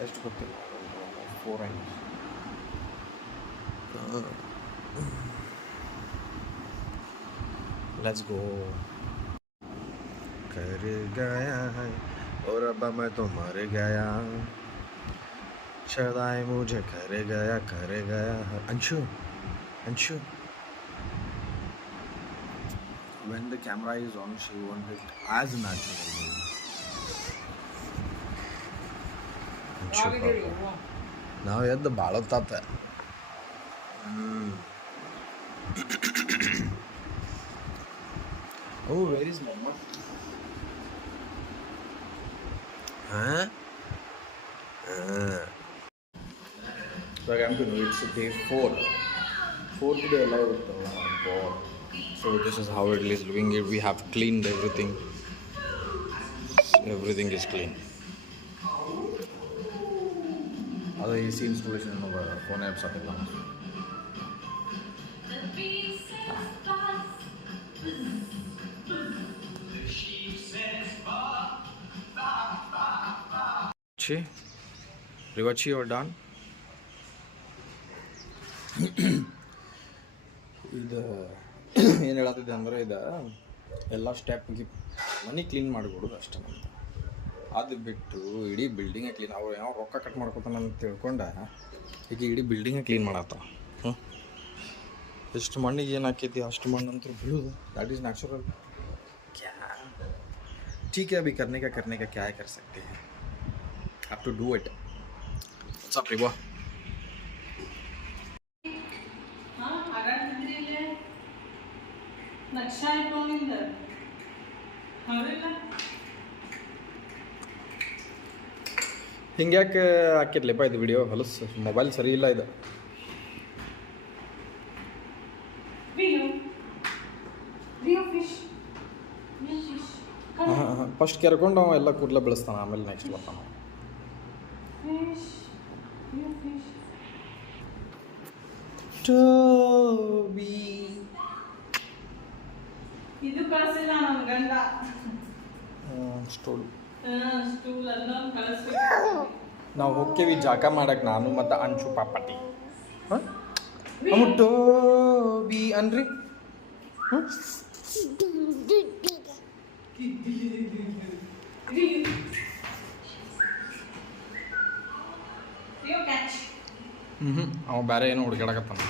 ಎಷ್ಟು ಗೊತ್ತಿಲ್ಲ 4 let's go कर गया है और अब मैं तो मर गया शदाई मुझे कर गया है Anshu when the camera is on she won't look as natural ನಾವು ಎದ್ದು ಬಾಳತ್ತಾತ Oh, where is Mama? Huh? So I'm to know it's day 4. 4th day alive with the ball. So this is how it is looking. We have cleaned everything. Everything is clean. Other AC installation in our phone apps are done. Rivachi, you're done. ಇದು ಏನು ಹೇಳತ್ತಿದ್ದೆ ಅಂದರೆ ಇದು ಎಲ್ಲ ಸ್ಟೆಪ್ಗೆ ಮನೆ clean ಮಾಡಿಕೊಡೋದು ಅಷ್ಟೇ ನಮ್ದು. ಅದು ಬಿಟ್ಟು ಇಡೀ ಬಿಲ್ಡಿಂಗೇ ಕ್ಲೀನ್ ಅವ್ರು ಯಾವ ರೊಕ್ಕ ಕಟ್ ಮಾಡ್ಕೊತಾನೆ ಅಂತ ತಿಳ್ಕೊಂಡೆ ಈಗ ಇಡೀ ಬಿಲ್ಡಿಂಗೇ ಕ್ಲೀನ್ ಮಾಡತ್ತ. ಎಷ್ಟು ಮಣ್ಣಿಗೆ ಏನು ಹಾಕೈತಿ ಅಷ್ಟು ಮಣ್ಣು ಅಂತೂ ಬೀಳೋದು. That is natural. क्या ठीक है, अभी करने का क्या कर सकते हैं. have to do it. What's up, Riva? ನಕ್ಷಾ ಇಟ್ಕೊಂಡಿಂದ ಹೌದಿಲ್ಲ ಹಿಂಗ್ಯಾಕೆ ಹಾಕಿರ್ಲಿಪ್ಪ ಇದು ವಿಡಿಯೋ ಹೊಲಸು ಮೊಬೈಲ್ ಸರಿ ಇಲ್ಲ ಇದು. ಫಸ್ಟ್ ಕೆರ್ಕೊಂಡು ಅವ ಎಲ್ಲ ಕೂದಲ ಬೆಳೆಸ್ತಾನೆ, ಆಮೇಲೆ ನೆಕ್ಸ್ಟ್ ಬರ್ತಾನೆ. ಇದು ಕಳಿಸಿಲ್ಲ ನನ್ನ ಗಂಡ ಸ್ಟೂಲ್ ಅದನ್ನ ಕಳಿಸ್ಬೇಕು. ನಾವು ಹೋಗ್ತೀವಿ ಜಾಕ ಮಾಡಕ್ಕೆ ನಾನು ಮತ್ತು ಅಂಚು ಪಾಪಟಿ. ಟೋಬಿ ಅನ್ರಿ ಅವ ಬೇರೆ ಏನೋ ಹುಡುಕಾಡಕತ್ತಾನ.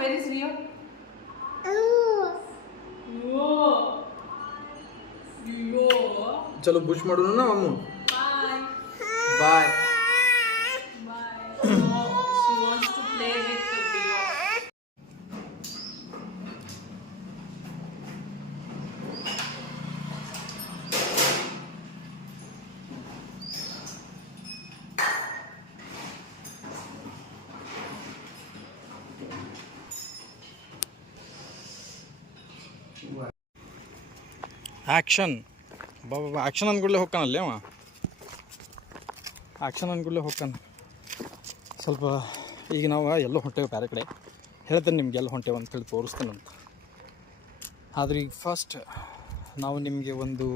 Where is Rio? चलो बुश ಮಾಡೋಣ ನಾ ಅಮ್ಮ. Bye. Bye. She wants to play with Rio. Action ಬಾಬಾ ಆ್ಯಕ್ಷನ್ ಅಂದ್ಕೂಡಲೇ ಹೋಗ್ತಾನಲ್ಲಿ ಅವ. ಆ್ಯಕ್ಷನ್ ಅಂದ್ಕೂಡಲೇ ಹೋಗ್ತಾನೆ. ಸ್ವಲ್ಪ ಈಗ ನಾವು ಎಲ್ಲೋ ಹೊಂಟೇವೆ ಬೇರೆ ಕಡೆ, ಹೇಳ್ತೇನೆ ನಿಮ್ಗೆ ಎಲ್ಲ ಹೊಂಟೇವೆ ಅಂತೇಳಿ ತೋರಿಸ್ತೇನೆ ಅಂತ. ಆದರೆ ಈಗ ಫಸ್ಟ್ ನಾವು ನಿಮಗೆ ಒಂದು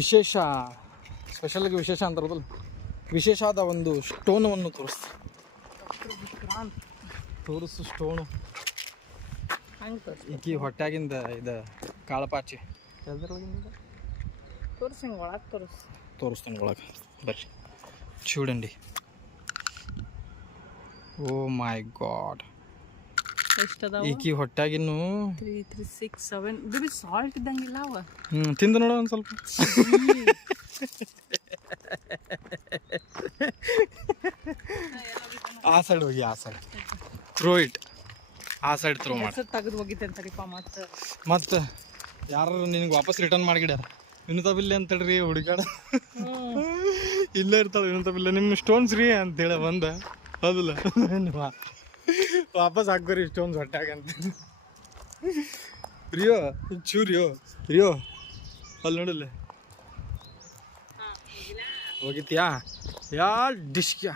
ವಿಶೇಷ ಸ್ಪೆಷಲಾಗಿ ವಿಶೇಷ ಅಂತಾರದಲ್ಲ, ವಿಶೇಷವಾದ ಒಂದು ಸ್ಟೋನವನ್ನು ತೋರಿಸು ಸ್ಟೋನು. ಈಗ ಹೊಟ್ಟಾಗಿಂದ ಇದು ಕಾಳಪಾಚಿ ತೋರಿಸ್ತಾನೆ ಒಳಗೆ ಬರ್ರಿ చూడండి. ಓ ಮೈ ಗಾಡ್, ಈಕಿ ಹೊಟ್ಟಾಗಿನ್ನು 3 3 6 7 ಬೇಬಿ ಸಾಲ್ಟ್ ಇದ್ದಂಗಿಲ್ಲ ಅವ. ತಿಂದು ನೋಡೋ ಒಂದು ಸ್ವಲ್ಪ. ಆ ಸೈಡ್ ಹೋಗಿ, ಆ ಸೈಡ್ ಥ್ರೋ ಇಟ್, ಆ ಸೈಡ್ ಥ್ರೋ ಮಾಡಿ ತೆಗೆದು ಹೋಗಿದ್ದೆ ಅಂತಡಿಪ್ಪ. ಮತ್ತೆ ಯಾರು ನಿನಗೆ ವಾಪಸ್ ರಿಟರ್ನ್ ಮಾಡಿಗಿಡ್ಯಾರ. ವಿನುತಾ ಬಿಲ್ಲೆ ಅಂತೇಳ್ರಿ ಹುಡುಗಾಡ ಇಲ್ಲೇ ಇರ್ತಾವೆ ವಿನುತಾ ಬಿಲ್ಲೆ ನಿಮ್ಮ ಸ್ಟೋನ್ಸ್ ರೀ ಅಂತೇಳಿ ಬಂದ ಹೌದಲ್ಲ. ವಾಪಸ್ ಹಾಕೋರಿ ಇಷ್ಟೊಂದು ಹೊಟ್ಟಾಗಂತ ರಿಯೋ ರಿಯೋ ಅಲ್ಲಿ ನೋಡಲ್ಲ ಹೋಗಿತ್ಯಾ ಯಾ ಡಿಶ್ಕ್ಯ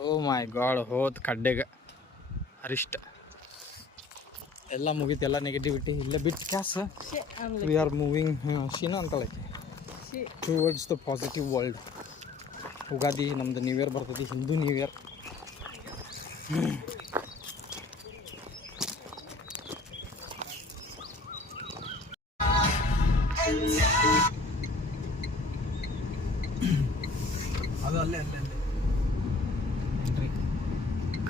ಓ ಮೈ ಗಾಡ್ ಹೋತ್ ಕಡ್ಡೆಗೆ ಅರಿಷ್ಟ ಎಲ್ಲ ಮುಗೀತು, ಎಲ್ಲ ನೆಗೆಟಿವಿಟಿ ಇಲ್ಲ ಬಿಟ್ಟು ಕ್ಯಾಸ್ ವಿ ಆರ್ ಮೂವಿಂಗ್ ಶೀನಾ ಅಂತಳೆ towards the positive world. Ugadi ನಮ್ದು ನ್ಯೂ ಇಯರ್ ಬರ್ತೈತಿ, ಹಿಂದೂ ನ್ಯೂ ಇಯರ್. ಅದು ಅಲ್ಲೇ ಅಲ್ಲೇ ಅಲ್ಲೇ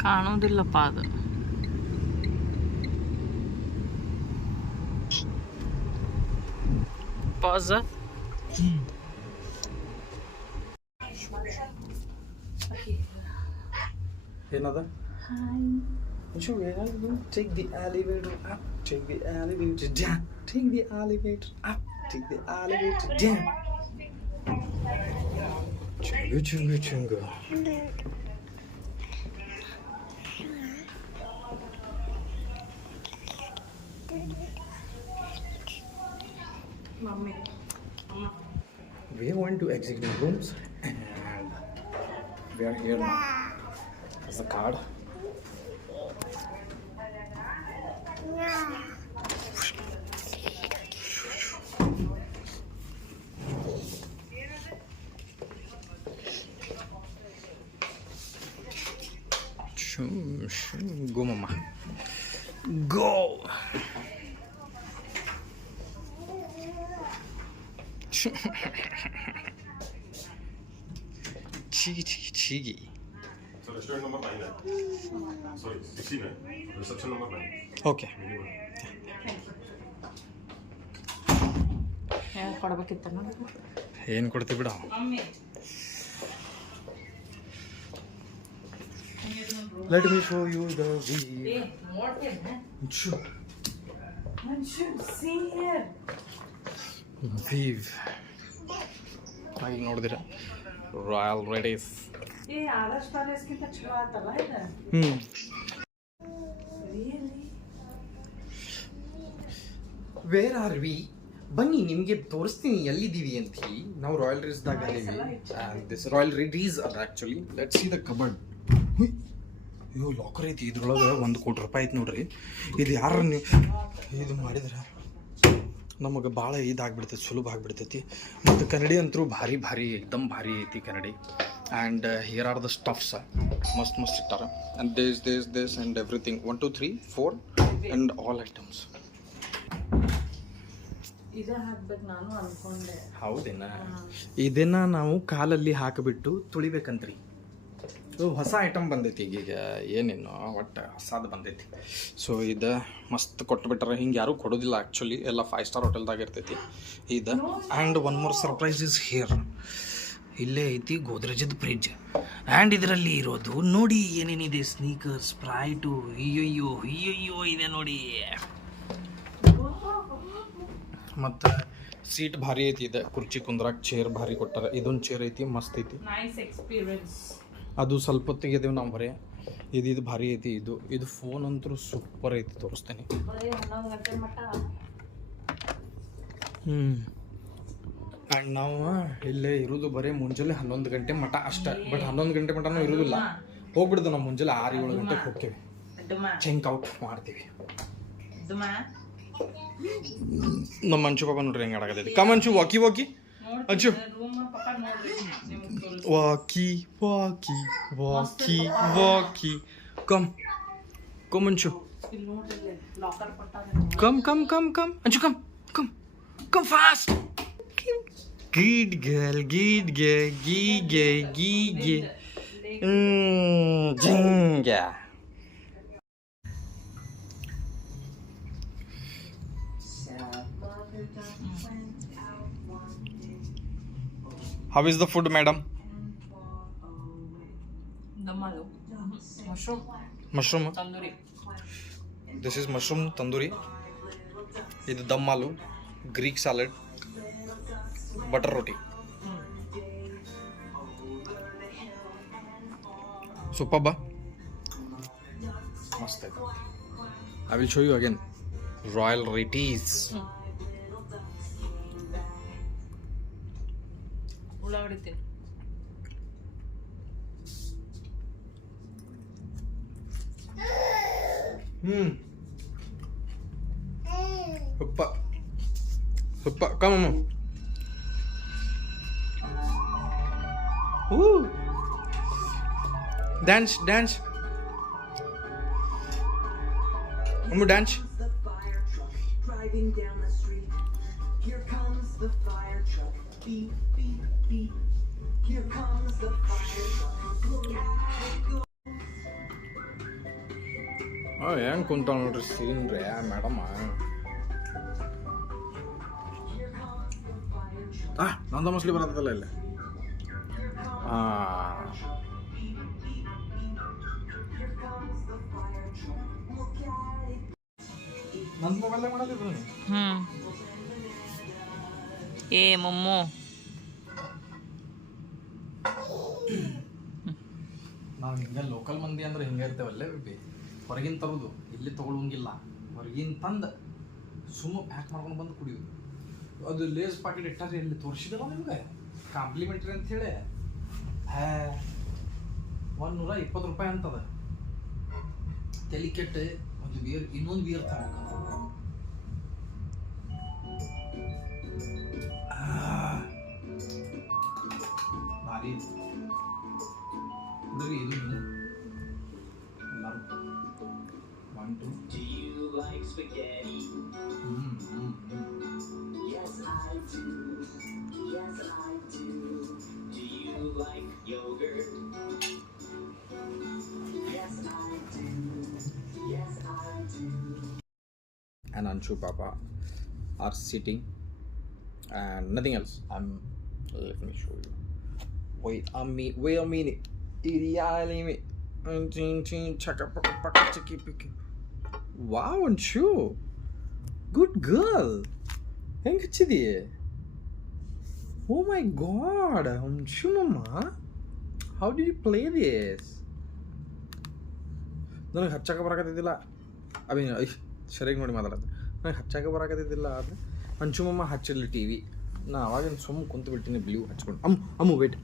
ಕಾಣೋದಿಲ್ಲಪ್ಪ ಅದು. ಪಾಸ್ ಏನದ? Take the elevator up, take the elevator down, take the elevator up, take the elevator down. Chunga chunga. Mummy We are going to executive rooms and we are here now. That's the card. Go mama. Go. Chigi. So restaurant number 9 है. Sorry, 16 है. Reception number 9. Okay. ಕೊಡ್ಬೇಕಿತ್ತ ಏನು ಕೊಡ್ತೀವಿ ಬಿಡ. Mummy Let me show you the view. ನೋಡ್ತೇನೆ Sure. one should see here. View. ಈಗ ನೋಡಿದಿರ royal ರೆಡೀಸ್. Adarsh ಪ್ಯಾಲೇಸ್ಗಿಂತ ಚಲೋ ಆತಲ್ಲ ಇದು. Really? Where are we? ಬನ್ನಿ ನಿಮಗೆ ತೋರಿಸ್ತೀನಿ ಎಲ್ಲಿದ್ದೀವಿ ಅಂತ. ನಾವು ರಾಯಲ್ ರೀಸ್ದಾಗ ಇದೀವಿ. ದಿಸ್ ರಾಯಲ್ ರೀಸ್ ಅದ actually. Let's see the cupboard. ಅಯ್ಯೋ ಲಾಕರ್ ಐತಿ, ಇದ್ರೊಳಗೆ 1 ಕೋಟಿ ರೂಪಾಯಿ ಐತಿ ನೋಡ್ರಿ. ಇದು ಯಾರು ಇದು ಮಾಡಿದ್ರೆ ನಮಗೆ ಭಾಳ ಇದಾಗ್ಬಿಡ್ತೈತಿ, ಸುಲಭ ಆಗ್ಬಿಡ್ತೈತಿ. ಮತ್ತು ಕನ್ನಡಿ ಅಂತೂ ಭಾರಿ ಭಾರಿ ಎಕ್ದಮ್ ಭಾರಿ ಐತಿ ಕನ್ನಡಿ. And here are the stuffs ಮಸ್ತ್ ಇಟ್ಟಾರ. And this and everything 1 2 3 4 and all items. ಇದ ಹಾಕ್ಬೇಕು ನಾನು ಅನ್ಕೊಂಡೆ. ಹೌದೇನಾ? ಇದನ್ನ ನಾವು ಕಾಲಲ್ಲಿ ಹಾಕಿಬಿಟ್ಟು ತುಳಿಬೇಕಂತ್ರಿ. ಹೊಸ ಐಟಮ್ ಬಂದೈತಿ ಈಗ ಏನೇನು ಒಟ್ಟು ಹೊಸದು ಬಂದೈತಿ. ಸೊ ಇದು ಮಸ್ತ್ ಕೊಟ್ಬಿಟ್ರೆ ಹಿಂಗೆ ಯಾರೂ ಕೊಡೋದಿಲ್ಲ ಆ್ಯಕ್ಚುಲಿ, ಎಲ್ಲ 5 ಸ್ಟಾರ್ ಹೋಟೆಲ್ದಾಗ ಇರ್ತೈತಿ ಇದು. And one more surprise is here. ಇಲ್ಲೇ ಐತಿ ಗೋದ್ರೇಜದ ಫ್ರಿಡ್ಜ್. ಆ್ಯಂಡ್ ಇದರಲ್ಲಿ ಇರೋದು ನೋಡಿ ಏನೇನಿದೆ, ಸ್ನೀಕರ್, ಸ್ಪ್ರೈಟು, ಅಯ್ಯಯ್ಯೋ ಇದೆ ನೋಡಿ. ಮತ್ತು ಸೀಟ್ ಭಾರಿ ಐತಿ, ಇದೆ ಕುರ್ಚಿ ಕುಂದ್ರಾಕ್ ಚೇರ್ ಭಾರಿ ಕೊಟ್ಟಾರ. ಇದೊಂದು ಚೇರ್ ಐತಿ, ಮಸ್ತ್ ಐತಿ. Nice experience. ಅದು ಸ್ವಲ್ಪ ಹೊತ್ತಿಗೆದೇವು ನಾವು ಬರೀ ಇದು ಭಾರಿ ಐತಿ. ಇದು ಫೋನ್ ಅಂತೂ ಸೂಪರ್ ಐತಿ, ತೋರಿಸ್ತೇನೆ. 11 ಗಂಟೆ ಮಟ್ಟ. ಆ್ಯಂಡ್ ನಾವು ಇಲ್ಲೇ ಇರೋದು ಬರೀ ಮುಂಜಾನೆ 11 ಗಂಟೆ ಮಟ್ಟ ಅಷ್ಟೇ. ಬಟ್ 11 ಗಂಟೆ ಮಟ್ಟನೂ ಇರೋದಿಲ್ಲ, ಹೋಗ್ಬಿಡ್ದು. ನಾವು ಮುಂಜಾನೆ 6-7 ಗಂಟೆಗೆ ಹೋಗ್ತೇವೆ, ಚೆಕ್ ಔಟ್ ಮಾಡ್ತೀವಿ. ನಮ್ಮ ಮಂಚು ಪಾಪ ನೋಡ್ರಿ ಹೆಂಗೆ ಆಡಕತ್ತೈತಿ. ಕಮ್ ಮಂಚು, ವಾಕಿ ಅಂಚು, ವಾಕಿ ಕಮ್ ಮಂಚು, ಕಮ್ ಅಂಚು, ಕಮ್ ಫಾಸ್ಟ್. ಗೀಡ್ ಗರ್ಲ್ ಗೀಗೆ ಜಿಂಗ. How is the food, madam? ದಮ್ಮಲು Mushroom. Tandoori. This is mushroom tandoori. ಇದು dum aloo, Greek salad, butter roti. Super ಬಾ. ಮಸ್ತ್ ಐತೆ. I will show you again royal ರಿಟೀಸ್. ಉಳ್ಳಾಗಡ್ಡಿ ತಿನ್ನು. ಉಪ್ಪ ಉಪ್ಪ ಕಮ್ಮ. ಡ್ಯಾನ್ಸ್ ಡ್ಯಾನ್ಸ್ ಅಮ್ಮ dance. The fire truck driving down the street. Here comes the fire truck. Beep, beep, beep. Here comes the fire truck. Look at it go. ಹೆಂಗೆ ಕುಂತಾವ ನೋಡ್ರಿ scene ರೀ ಮೇಡಮ್. ನಂದ ಮಸ್ಲಿ ಬರತ್ತಲ್ಲ ಇಲ್ಲಿ. ನನ್ನ ಮೊಬೈಲ್ ಮಾಡೋದಿದ್ರು ಏ ಮೊಮ್ಮು. ನಾವು ಹಿಂಗೆ ಲೋಕಲ್ ಮಂದಿ ಅಂದ್ರೆ ಹಿಂಗೆ ಇರ್ತೇವಲ್ಲೇ ಬೇಬಿ. ಹೊರಗಿನ ತರೋದು ಇಲ್ಲಿ ತೊಗೊಳಂಗಿಲ್ಲ. ಹೊರಗಿನ ತಂದು ಸುಮ್ಮ ಪ್ಯಾಕ್ ಮಾಡ್ಕೊಂಡು ಬಂದು ಕುಡಿಯೋದು. ಅದು ಲೇಸ್ ಪಾಕೆಟ್ ಇಟ್ಟಾರೆ ಎಲ್ಲಿ ತೋರಿಸಿದವ ನಿಮ್ಗೆ ಕಾಂಪ್ಲಿಮೆಂಟ್ರಿ ಅಂಥೇಳಿ 120 ರೂಪಾಯಿ ಅಂತದ. ತಲೆ ಕೆಟ್ಟು ಒಂದು ಬಿಯರ್ ಇನ್ನೊಂದು ಬಿಯರ್ ತಗೋಬೇಕು. ಭಾರಿ ಹುಡುಗ್ರಿ ಇದು ಎಲ್ಲರೂ 1 2. Do you like spaghetti? Yes, I do. Yes, I do. Do you like yogurt? Yes, I do. Yes, I do. And Anshu Papa are sitting and nothing else. Let me show you. Wait a minute. Wow, Anshu. Good girl. ಹೆಂಗೆ ಹಚ್ಚಿದಿ? Oh my god, Anshu mama. How did you play this? ನನಗೆ ಹಚ್ಚಕ್ಕೆ ಬರಕತ್ತಿದ್ದಿಲ್ಲ. ಸರಿಯಾಗಿ ನೋಡಿ ಮಾತಾಡೋದು. ನನಗೆ ಹಚ್ಚಕ್ಕೆ ಬರಕತ್ತಿದ್ದಿಲ್ಲ. ಆದರೆ ಅಂಚುಮಮ್ಮ ಹಚ್ಚಿರಲಿ T V. ನಾ ಅವಾಗಿನ ಸುಮ್ಮ ಕುಂತು ಬಿಟ್ಟಿನಿ ಬ್ಲೂ ಹಚ್ಕೊಂಡು. Ammu wait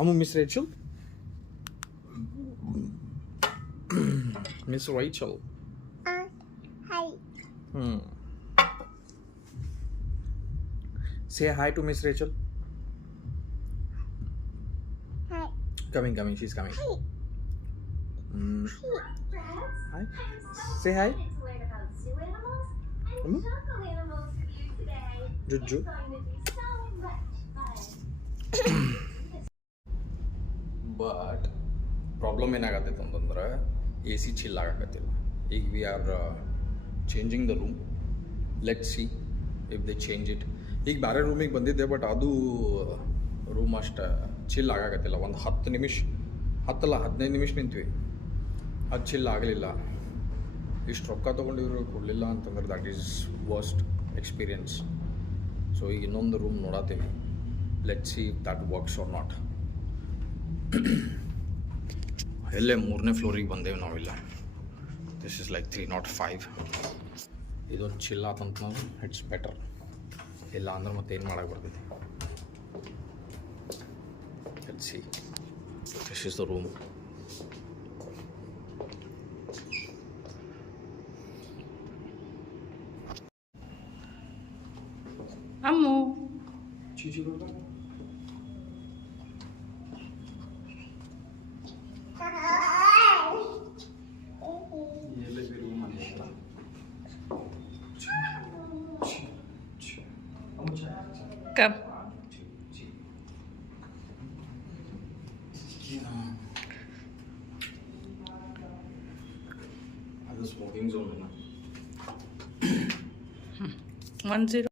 Ammu miss Rachel. Miss Rachel. Hi. Say hi to Miss Rachel. Hi. Coming. She's coming. Hi. Hi. Say hi. To learn about zoo animals and jungle animals with you today. Juju. It's going to be so much fun. But problem ಏನಾಗತ್ತೈತೆ ಅಂತಂದ್ರೆ AC chill ಆಗಕತ್ತಿಲ್ಲ. ಈಗ we are changing the room. Let see if they change it. ಈಗ ಬೇರೆ ರೂಮಿಗೆ ಬಂದಿದ್ದೆ but ಅದು room ಅಷ್ಟು ಚಿಲ್ ಆಗಾಕತ್ತಿಲ್ಲ. ಒಂದು 10 ನಿಮಿಷ 15 ನಿಮಿಷ ನಿಂತ್ವಿ, ಅದು ಚಿಲ್ ಆಗಲಿಲ್ಲ. ಇಷ್ಟು ರೊಕ್ಕ ತೊಗೊಂಡಿದ್ರು ಕೊಡಲಿಲ್ಲ ಅಂತಂದ್ರೆ that is worst experience. So ಈಗ ಇನ್ನೊಂದು ರೂಮ್ ನೋಡತ್ತೀವಿ. Let see if that works or not. ಎಲ್ಲೇ 3ನೇ ಫ್ಲೋರಿಗೆ ಬಂದೇವೆ ನಾವಿಲ್ಲ. This is like 305. ಇದೊಂದು ಚಿಲ್ ಆತಂತ ಇಟ್ಸ್ ಬೆಟರ್. ಇಲ್ಲ ಅಂದ್ರೆ ಮತ್ತೆ ಏನು ಮಾಡೋಕ್ಕೆ ಬರ್ತೈತಿ. Let's see. This is the room. Ammu ಚೀಚಿ ಕಮ್. ಅದು ಸ್ಮೋಕಿಂಗ್ ಝೋನ್. 10